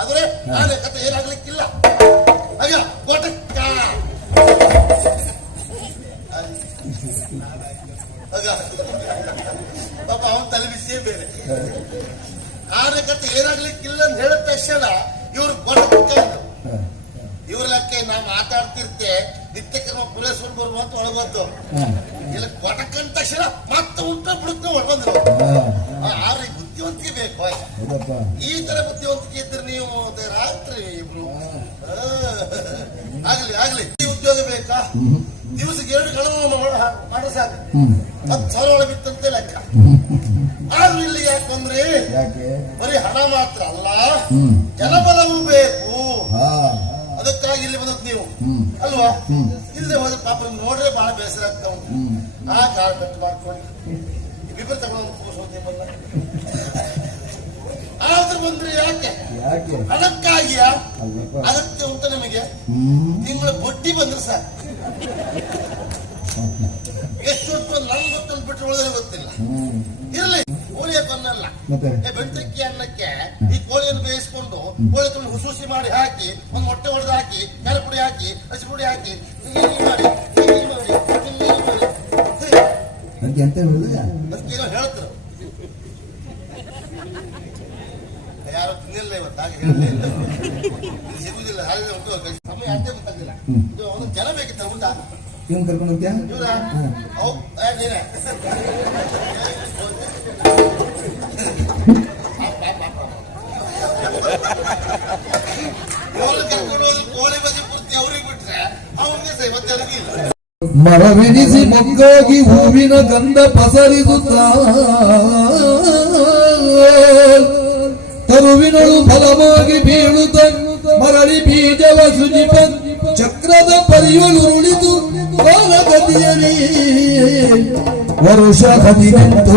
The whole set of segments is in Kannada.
ಆದ್ರೆ ಆನೆ ಕತೆ ಏನಾಗ್ಲಿಕ್ಕಿಲ್ಲ. ಅಯ್ಯ ಕೋಟಕ್ಕ ಪಾಪ ಅವನ್ ತಲೆ ಬಿಸಿಯೇ ಬೇರೆ. ಆನೆ ಕತೆ ಏನಾಗ್ಲಿಕ್ಕಿಲ್ಲ ಅಂತ ಹೇಳಿದ ತಕ್ಷಣ ಇವ್ರು ಕೋಟಕ್ಕ ಇವ್ರ ಲೆಕ್ಕ ನಾವು ಮಾತಾಡ್ತಿರ್ತೆ ನಿತ್ಯಕ್ರಮ ಪುರೇಶ್ವರ್ ಬರ್ಬೋದು ಅಂತ ಒಳಗೊಂದು ಇಲ್ಲ ಕೊಟಕ್ಕಂದ ತಕ್ಷಣ ಮತ್ತೆ ಉಂಟ ಬಿಡುತ್ತ ಒಳಬಂದ್ರು. ಆದ್ರೆ ಬುದ್ಧಿವಂತಿಕೆ ಬೇಕು. ಈ ತರ ಬುದ್ಧಿವಂತಿಕೆ ಇದ್ರೆ ನೀವು ರಾತ್ರಿ ಇಬ್ರು ಆಗ್ಲಿ ಆಗ್ಲಿ. ಈ ಉದ್ಯೋಗ ಬೇಕಾ? ದಿವಸಕ್ಕೆ 2 ಗಣವನ್ನು ಮಾಡೋ ಸಾಕು. 10,000 ಒಳಗೆ ಬಿತ್ತಂತೆ ಲೆಕ್ಕ. ಆದ್ರೂ ಇಲ್ಲಿ ಯಾಕಂದ್ರೆ ಬರೀ ಹಣ ಮಾತ್ರ ಅಲ್ಲ, ಜನಬಲವೂ ಬೇಕು. ಅದಕ್ಕಾಗಿ ಇಲ್ಲಿ ಬಂದದ್ ನೀವು ಅಲ್ವಾ? ಇಲ್ಲದೆ ಹೋದ ಪಾಪ ನೋಡ್ರೆ ಬಹಳ ಬೇಸರ ಆಗ್ತಾ ಉಂಟು. ಆ ಕಾರ್ ಬೆಟ್ಟು ಮಾಡ್ಕೊಂಡು ಇಬ್ಬರು ತಗೊಂಡು ಕೂರಿಸೋದಿಲ್ಲ. ಆದ್ರೂ ಬಂದ್ರೆ ಯಾಕೆ? ಹಣಕ್ಕಾಗಿಯ ಅಗತ್ಯ ಉಂಟು ನಿಮಗೆ? ತಿಂಗಳ ಬಡ್ಡಿ ಬಂದ್ರೆ ಸಾಕು. ಎಷ್ಟು ನಂಗೆ ಗೊತ್ತೊಂದು ಬಿಟ್ಟು ಉಳಿದ್ರೆ ಗೊತ್ತಿಲ್ಲ. ಇರ್ಲಿ, ಕೋಳಿಯ ಕೊನ್ನಲ್ಲ, ಬೆಳ್ತಕ್ಕಿ ಅನ್ನಕ್ಕೆ ಈ ಕೋಳಿಯನ್ನು ಬೇಯಿಸ್ಕೊಂಡು ಕೋಳಿ ತುಂಬ ಹುಸುಸಿ ಮಾಡಿ ಹಾಕಿ ಒಂದು ಮೊಟ್ಟೆ ಹೊಡೆದು ಹಾಕಿ ಖಾರ ಪುಡಿ ಹಾಕಿ ಹಸಿ ಪುಡಿ ಹಾಕಿ ಮಾಡಿ ಅದಕ್ಕೇನೋ ಹೇಳ್ತಾರೆ. ಯಾರು ತಿನ್ನಿಲ್ಲ ಇವತ್ತು, ಹಾಗೆ ಹೇಳಲೇ ಇಲ್ಲ, ಸಿಗುದಿಲ್ಲ. ಸಮಯ ಅಷ್ಟೇ ಗೊತ್ತಾಗಿಲ್ಲ. ಒಂದು ಜನ ಬೇಕಿತ್ತ ಉಂಟಾ ಇವ್ನು ಕರ್ಕೊಂಡು ಹೋಗ್ತೀಯ? ಮರವೆನಿಸಿ ಮೊಗ್ಗಾಗಿ ಹೂವಿನ ಗಂಧ ಪಸರಿಸುತ್ತ ಕರುವಿನಳು ಬಲವಾಗಿ ಬೀಳುತ್ತ ಮರಳಿ ಬೀಜವ ಸುಜಿಪ ಚಕ್ರದ ಪರಿಯಲು ಉಳಿದು ಕಾಲಗತಿಯಲ್ಲಿ ವರುಷ 18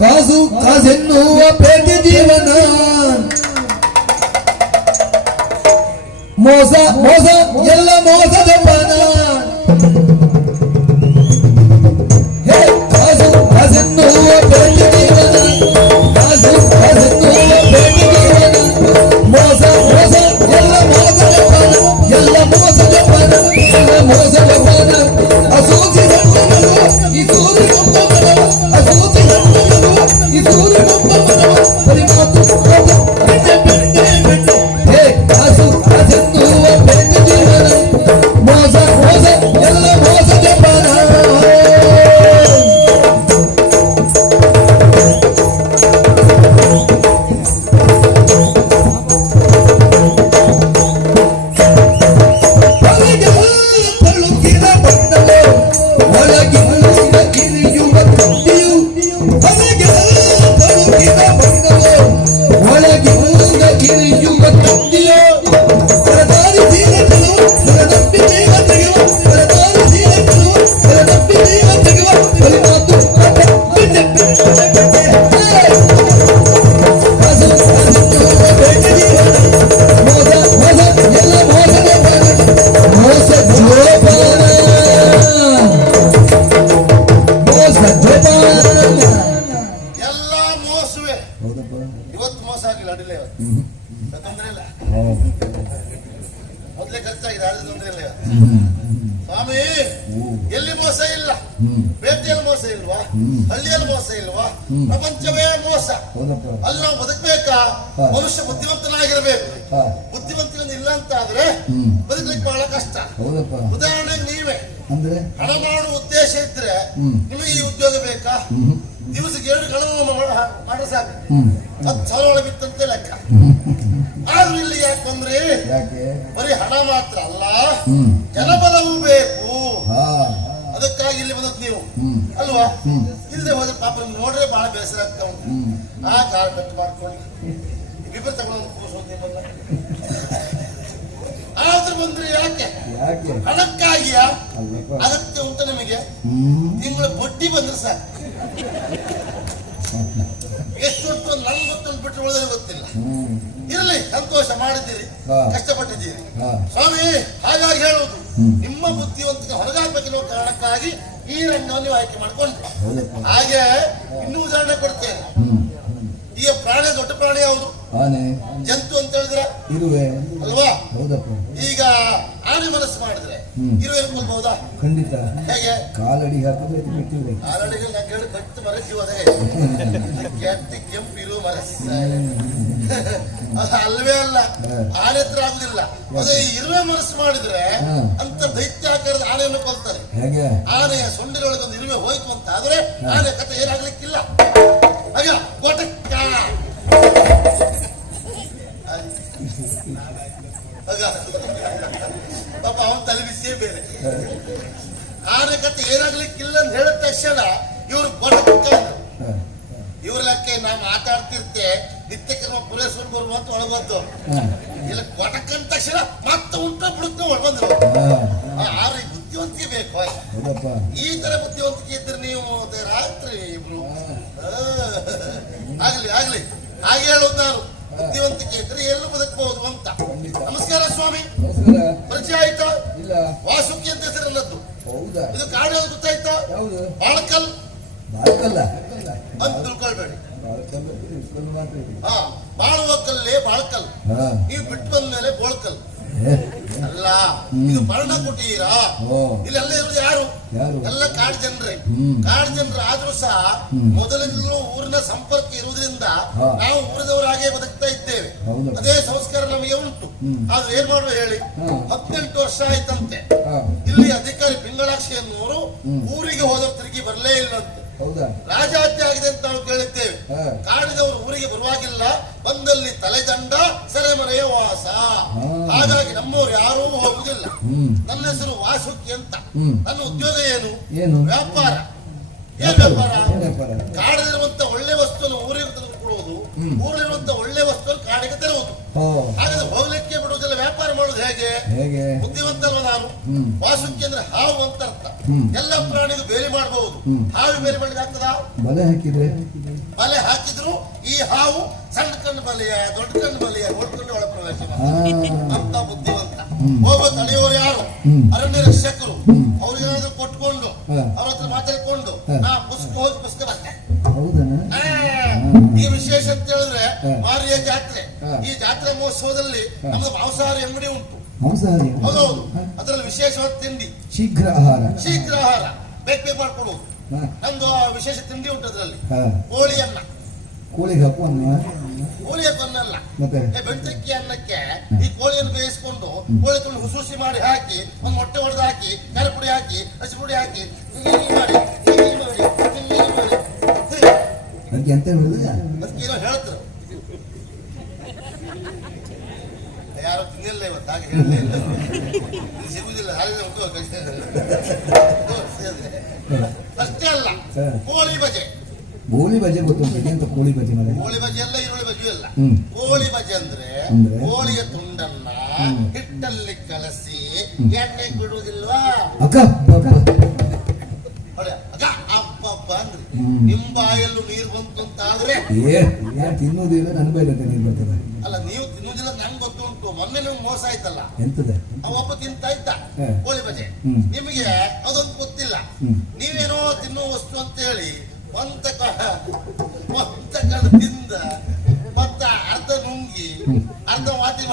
ಕಾಸು ಕಾಸೆನ್ನುವ ಪ್ರೇತಿ ಜೀವನ ಮೋಸ ಮೋಸ ಎಲ್ಲ ಮೋಸದ ಪಾನ. ಕಾಸು ಕಾಸೆನ್ನುವ ಪ್ರೇತಿ ಜೀವನ, ಕಾಸು ಕಾಸೆನ್ನುವ ಪ್ರೇತಿ ಜೀವನ, ಮೋಸ ಮೋಸ ಎಲ್ಲ ಮೋಸದ ಪಾನ, ಎಲ್ಲ ಮೋಸದ ಪಾನ, ಎಲ್ಲ ಮೋಸದ ಪಾನ. ಅಸೂತಿ ಗಂಟಲು ಈ ಸೂರಿ ಗೊಂಬಮನವ, ಅಸೂತಿ ಗಂಟಲು ಈ ಸೂರಿ ಗೊಂಬಮನವ, ಬರಿ ಮಾತು ಮಾತು ಬೆಟ್ಟೆ ಬೆಟ್ಟೆ ಬೆಟ್ಟೆ. ಹೇ ಕಾಸು ಕಾಸೆನ್ನುವ ಪ್ರೇತಿ ಜೀವನ, ಮೋಸ ಮೋಸ ಎಲ್ಲ ಮೋಸದ ಪಾನ. ಇವತ್ತು ಮೋಸ ಆಗಿಲ್ಲ, ಅಡಿಲ್ಲ. ತೊಂದರೆ ಇಲ್ಲ, ಮೊದಲೇ ಖರ್ಚಾಗಿದೆ, ಆದ್ರೆ ತೊಂದರೆ ಇಲ್ಲ. ಸ್ವಾಮಿ, ಎಲ್ಲಿ ಮೋಸ ಇಲ್ಲ? ಬೇಟೆಯಲ್ಲಿ ಮೋಸ ಇಲ್ವಾ? ಹಳ್ಳಿಯಲ್ಲಿ ಮೋಸ ಇಲ್ವಾ? ಪ್ರಪಂಚವೇ ಮೋಸ. ಅಲ್ಲಿ ನಾವು ಬದುಕಬೇಕಾ? ಮನುಷ್ಯ ಬುದ್ಧಿವಂತನಾಗಿರ್ಬೇಕು. ಬುದ್ಧಿವಂತನಿಂದ ಇಲ್ಲ ಅಂತ ಆದ್ರೆ ಬದುಕಲಿಕ್ಕೆ ಬಹಳ ಕಷ್ಟ. ಉದಾಹರಣೆಗೆ ನೀವೇ ಹಣ ಮಾಡುವ ಉದ್ದೇಶ ಇದ್ರೆ ನಿಮಗೆ ಈ ಉದ್ಯೋಗ ಬೇಕಾ? ದಿವಸಕ್ಕೆ 2 ಗಣವನ್ನು ಮಾಡೋ ಸಾಕು. 10,000 ಒಳಗೆ ಬಿತ್ತಂತೆ ಲೆಕ್ಕ. ಆದ್ರೂ ಇಲ್ಲಿ ಯಾಕಂದ್ರೆ ಬರೀ ಹಣ ಮಾತ್ರ ಅಲ್ಲ, ಜನಬಲವೂ ಬೇಕು. ಅದಕ್ಕಾಗಿ ಇಲ್ಲಿ ಬಂದದ್ ನೀವು ಅಲ್ವಾ? ಇಲ್ಲದೆ ಹೋದ ಪಾಪ ನೋಡ್ರೆ ಬಹಳ ಬೇಸರ ಆಗ್ತಾ ಉಂಟು. ಆ ಕಾರ್ ಬೆಟ್ಟು ಮಾಡ್ಕೊಂಡು ಇಬ್ಬರು ತಗೊಂಡು ಕೂರಿಸೋದಿಲ್ಲ. ಆದ್ರೂ ಬಂದ್ರೆ ಯಾಕೆ? ಹಣಕ್ಕಾಗಿಯ ಅಗತ್ಯ ಉಂಟು ನಿಮಗೆ? ತಿಂಗಳ ಬಡ್ಡಿ ಬಂದ್ರೆ ಸಾಕು. ಎಷ್ಟು ಉಂಟು ನಂಗೆ ಗೊತ್ತೊಂದು ಬಿಟ್ಟು ಉಳಿದ್ರೆ ಗೊತ್ತಿಲ್ಲ. ಇರ್ಲಿ, ಸಂತೋಷ ಮಾಡಿದ್ದೀರಿ, ಕಷ್ಟಪಟ್ಟಿದ್ದೀರಿ ಸ್ವಾಮಿ. ಹಾಗಾಗಿ ಹೇಳುವುದು, ನಿಮ್ಮ ಬುದ್ಧಿವಂತಿಕೆ ಹೊರಗಾಕ್ಬೇಕಿಲ್ಲ ಅನ್ನೋ ಕಾರಣಕ್ಕಾಗಿ ಈ ರಂಗವನ್ನು ನೀವು ಆಯ್ಕೆ ಮಾಡ್ಕೊಂಡ್ರು. ಹೌದಪ್ಪ. ಹಾಗೆ ಇನ್ನೂ ಉದಾಹರಣೆ ಕೊಡ್ತೇನೆ. ಈಗ ಪ್ರಾಣಿ ದೊಡ್ಡ ಪ್ರಾಣಿ ಯಾವುದು? ಆನೆ. ಜಂತು ಅಂತ ಹೇಳಿದ್ರೆ ಇರುವೆ ಅಲ್ವಾ? ಹೌದಪ್ಪ. ಈಗ ಆನೆ ಮನಸ್ಸು ಮಾಡಿದ್ರೆ ಇರುವೆ ಕೊಲ್ಬಹುದಾ? ಖಂಡಿತ. ಹೇಗೆ? ಕಾಲಡಿ ಹಾಕಿದ್ರೆ ಬಿಟ್ಟಿವೆ. ಕಾಲಡಿಗೆ ನಂಗೆ ಹೇಳಿ ಕಟ್ಟು ಮರಸಿವದೆ ಕೆಟ್ಟ ಕೆಂಪು ಇರುವ ಮನಸ್ಸು ಅಲ್ವೇ ಅಲ್ಲ, ಆನೆ ಹತ್ರ ಆಗುದಿಲ್ಲ. ಅದೇ ಇರುವೆ ಮನಸ್ಸು ಮಾಡಿದ್ರೆ ಅಂತ ದೈತ್ಯ ಆಕಾರದ ಆನೆಯನ್ನು ಕೊಲ್ತಾರೆ. ಹೇಗೆ? ಆನೆಯ ಸೊಂಡಿನೊಳಗೆ ಒಂದು ಇರುವೆ ಹೋಯ್ತು ಅಂತ ಆದ್ರೆ ಆನೆ ಕತೆ ಏನಾಗ್ಲಿಕ್ಕಿಲ್ಲ. ಹಾಗೆ ಕೋಟಕ್ಕ ಪಾಪ ಅವನ್ ತಲೆ ಬಿಸಿಯೇ ಬೇರೆ. ಆನೆ ಕತೆ ಏನಾಗ್ಲಿಕ್ಕಿಲ್ಲ ಅಂತ ಹೇಳಿದ ತಕ್ಷಣ ಇವರು ಕೋಟಕ್ಕ ಇವ್ರ ಲೆಕ್ಕ ನಾವು ಮಾತಾಡ್ತಿರ್ತೆ ನಿತ್ಯ ಕ್ರಮ ಪುರೇಶ್ವರ್ ಬರುವಂತ ಒಳಗೊಂದು ಇಲ್ಲ ಕೋಟಕ್ಕ ಅಂದ ತಕ್ಷಣ ಮತ್ತೆ ಉಂಟ ಬಿಡುತ್ತ ಒಳಗೊಂದ್ರು. ಆದ್ರೆ ಬುದ್ಧಿವಂತಿಕೆ ಬೇಕು. ಈ ತರ ಬುದ್ಧಿವಂತಿಕೆ ಇದ್ರೆ ನೀವು ರಾತ್ರಿ ಇಬ್ರು ಆಗ್ಲಿ ಆಗ್ಲಿ ಹಾಗೆ ಹೇಳೋದು ನಾನು. ಬುದ್ಧಿವಂತಿಕೆ ಇದ್ರೆ ಎಲ್ಲೂ ಬದುಕಬಹುದು ಅಂತ. ನಮಸ್ಕಾರ ಸ್ವಾಮಿ. ಪರಿಚಯ ಆಯ್ತಾ? ವಾಸುಕಿ ಅಂತ ಹೆಸರಲ್ಲದ್ದು. ಇದು ಕಾಡು ಯಾವ್ದು ಗೊತ್ತಾಯ್ತಾ? ಬಾಳಕಲ್ ಅಂತ ತಿಳ್ಕೊಳ್ಬೇಡಿ. ಬಾಳುವ ಕಲ್ಲೇ ಬಾಳ್ಕಲ್. ನೀವು ಬಿಟ್ಟು ಬಂದ ಮೇಲೆ ಬೋಳ್ಕಲ್ ಅಲ್ಲ. ಇದು ಮರಣ ಕುಟೀರ. ಇಲ್ಲೆಲ್ಲ ಇರೋದು ಯಾರು? ಎಲ್ಲ ಕಾಡು ಜನರೇ. ಕಾಡು ಜನರು ಆದ್ರೂ ಸಹ ಮೊದಲಿಂದಲೂ ಊರಿನ ಸಂಪರ್ಕ ಇರುವುದರಿಂದ ನಾವು ಊರಿದವರಾಗೆ ಬದುಕ್ತಾ ಇದ್ದೇವೆ. ಅದೇ ಸಂಸ್ಕಾರ ನಮಗೆ ಉಂಟು. ಆದ್ರೆ ಏನ್ ಮಾಡುವ ಹೇಳಿ? 18 ವರ್ಷ ಆಯ್ತಂತೆ ಇಲ್ಲಿ ಅಧಿಕಾರಿ ಪಿಂಗಳಾಕ್ಷಿ ಎನ್ನುವರು ಊರಿಗೆ ಹೋದವರು ತಿರುಗಿ ಬರಲೇ ಇಲ್ಲಂತೆ. ರಾಜಹತ್ಯೆ ಆಗಿದೆ ಅಂತ ನಾವು ಕೇಳಿದ್ದೇವೆ. ಕಾಡಿದವರು ಊರಿಗೆ ಬರುವಾಗಿಲ್ಲ, ಬಂದಲ್ಲಿ ತಲೆದಂಡ, ಸೆರೆಮನೆಯ ವಾಸ. ಹಾಗಾಗಿ ನಮ್ಮವ್ರು ಯಾರೂ ಹೋಗುದಿಲ್ಲ. ನನ್ನ ಹೆಸರು ವಾಸುಕಿ ಅಂತ. ನನ್ನ ಉದ್ಯೋಗ ಏನು? ವ್ಯಾಪಾರ. ಏನ್ ವ್ಯಾಪಾರ? ಕಾಡಿರುವಂತ ಒಳ್ಳೆ ವಸ್ತುವನ್ನು ಊರಿಗೆ ತೆಗೆದುಕೊಡುವುದು, ಊರಲ್ಲಿರುವಂತ ಒಳ್ಳೆ ವಸ್ತುವನ್ನು ಕಾಡಿಗೆ ತರುವುದು. ಹಾಗಾದ್ರೆ ಹೋಗ್ಲಿಕ್ಕೆ ಬಿಡುವುದಿಲ್ಲ. ವ್ಯಾಪಾರ ಮಾಡುವುದು ಹೇಗೆ? ಬುದ್ಧಿವಂತಲ್ವ ನಾನು? ವಾಸುಕಿ ಅಂದ್ರೆ ಹಾವು ಅಂತ ಅರ್ಥ. ಎಲ್ಲ ಪ್ರಾಣಿಗೂ ಬೇರೆ ಮಾಡಬಹುದು. ಹಾವು ಬೇರೆ ಮಾಡ್ಲಿಕ್ಕೆ ಆಗ್ತದಾ? ಬಲೆ ಹಾಕಿದ್ರು ಈ ಹಾವು ಸಣ್ಣ ಕಣ್ಣು ಬಲೆಯ ದೊಡ್ಡ ಕಣ್ಣು ಬಲೆಯ ನೋಡ್ಕೊಂಡು ಒಳ ಪ್ರವೇಶ ಅಂತ ಬುದ್ಧಿವಂತ. ಹೋಗೋ ತಡೆಯೋರು ಯಾರು? ಅರಣ್ಯ ರಕ್ಷಕರು. ಅವ್ರಿಗೇನಾದ್ರೂ ಕೊಟ್ಕೊಂಡು ಅವ್ರ ಹತ್ರ ಮಾತಾಡ್ಕೊಂಡು ನಾ ಪುಸ್ತಕ ಹೋಗಿ ಪುಸ್ತಕ ಬರ್ತೇನೆ. ಈ ವಿಶೇಷ ಅಂತ ಹೇಳಿದ್ರೆ ಮಾರಿಯ ಜಾತ್ರೆ. ಈ ಜಾತ್ರೆ ಮಹೋತ್ಸವದಲ್ಲಿ ನಮ್ದು ಮಾಂಸಾಹಾರಿ ಅಂಗಡಿ ಉಂಟು. ಹೌದೌದು. ಅದರಲ್ಲಿ ವಿಶೇಷವಾದ ತಿಂಡಿ, ಶೀಘ್ರ ಆಹಾರ ಬೇಕ್ ಮಾಡ್ಕೊಡುವುದು. ನಮ್ದು ವಿಶೇಷ ತಿಂಡಿ ಉಂಟು. ಅದರಲ್ಲಿ ಕೋಳಿ ಅನ್ನ. ಕೋಳಿಯ ಕೊನ್ನಲ್ಲ, ಬೆಳ್ತಕ್ಕಿ ಅನ್ನಕ್ಕೆ ಈ ಕೋಳಿಯನ್ನು ಬೇಯಿಸ್ಕೊಂಡು ಕೋಳಿ ತುಂಡು ಹುಸುಸಿ ಮಾಡಿ ಹಾಕಿ ಒಂದು ಮೊಟ್ಟೆ ಹೊಡೆದು ಹಾಕಿ ಖಾರ ಪುಡಿ ಹಾಕಿ ಹಸಿ ಪುಡಿ ಹಾಕಿ ಮಾಡಿ ಅದಕ್ಕೇನೋ ಹೇಳ್ತಾರೆ. ಯಾರು ತಿನ್ನಿಲ್ಲ ಇವತ್ತು, ಹಾಗೆ ಹೇಳಲಿಲ್ಲ. ಸಿಗುದಿಲ್ಲ. ಅಷ್ಟೇ ಅಲ್ಲ, ಕೋಳಿ ಬಜೆ ಗೊತ್ತುಂಟು. ಕೋಳಿ ಬಜೆ ಅಲ್ಲ, ಈರುಳ್ಳಿ ಬಜೆ ಅಲ್ಲ. ಕೋಳಿ ಬಜೆ ಅಂದ್ರೆ ಕೋಳಿಯ ತುಂಡನ್ನ ಹಿಟ್ಟಲ್ಲಿ ಕಲಸಿ ಎಣ್ಣೆ ಬಿಡುವುದಿಲ್ವಾ? ಅಪ್ಪ ಅಂದ್ರೆ ನಿಮ್ ಬಾಯಲ್ಲೂ ನೀರು ಬಂತು ಅಂತ ಆದ್ರೆ ತಿನ್ನುವುದಿಲ್ಲ, ನನ್ನ ಬಾಯಲ್ಲಿ ನೀರು ಬರ್ತದೆ. ಅಲ್ಲ, ನೀವು ತಿನ್ನುವುದಿಲ್ಲ ನಂಗೆ ಗೊತ್ತುಂಟು. ಮೊನ್ನೆ ನಿಮ್ಗೆ ಮೋಸ ಆಯ್ತಲ್ಲ, ಎಂತದ ಅವಪ್ಪ ತಿಂತ ಇದ್ದ ಕೋಳಿ ಬಜೆ. ನಿಮಗೆ ಅದೊಂದು ಗೊತ್ತಿಲ್ಲ. ನೀವೇನೋ ತಿನ್ನುವ ವಸ್ತು ಅಂತ ಹೇಳಿ ಒಂದ ಕಣ್ಣು ತಿಂದ ಮತ್ತ ಅರ್ಧ ನುಂಗಿ ಅರ್ಧ ಮಾತಿ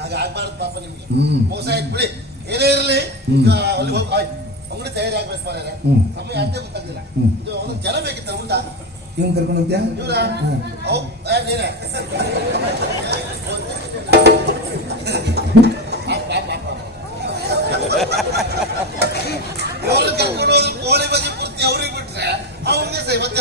ಹಾಗೆ ಆಗ್ಬಾರ್ದು ಪಾಪ. ನಿಮ್ಗೆ ಮೋಸ ಆಯ್ತು ಬಿಡಿ. ಏನೇ ಇರಲಿ, ಅಲ್ಲಿ ಹೋಗಿ ಅಂಗಡಿ ತಯಾರಾಗ್ಬೇಕು ಮಾರ್ರೆ. ಸಮಯ ಅಷ್ಟೇ ಗೊತ್ತಾಗ್ತಿಲ್ಲ. ಇದು ಒಂದು ಜನ ಬೇಕಿತ್ತ ಉಂಟಾ? ಇವನ್ ಕರ್ಕೊಂಡು ಹೋಗ್ತೀಯಾ? ನೀನೇ ಕರ್ಕೊಂಡು ಹೋದ್ರೆ ಕೋಳಿ ಬಗ್ಗೆ ಪೂರ್ತಿ ಅವ್ರಿಗೆ ಬಿಟ್ರೆ ಅವನಿಗೆ ಸೈ ಮತ್ತೆ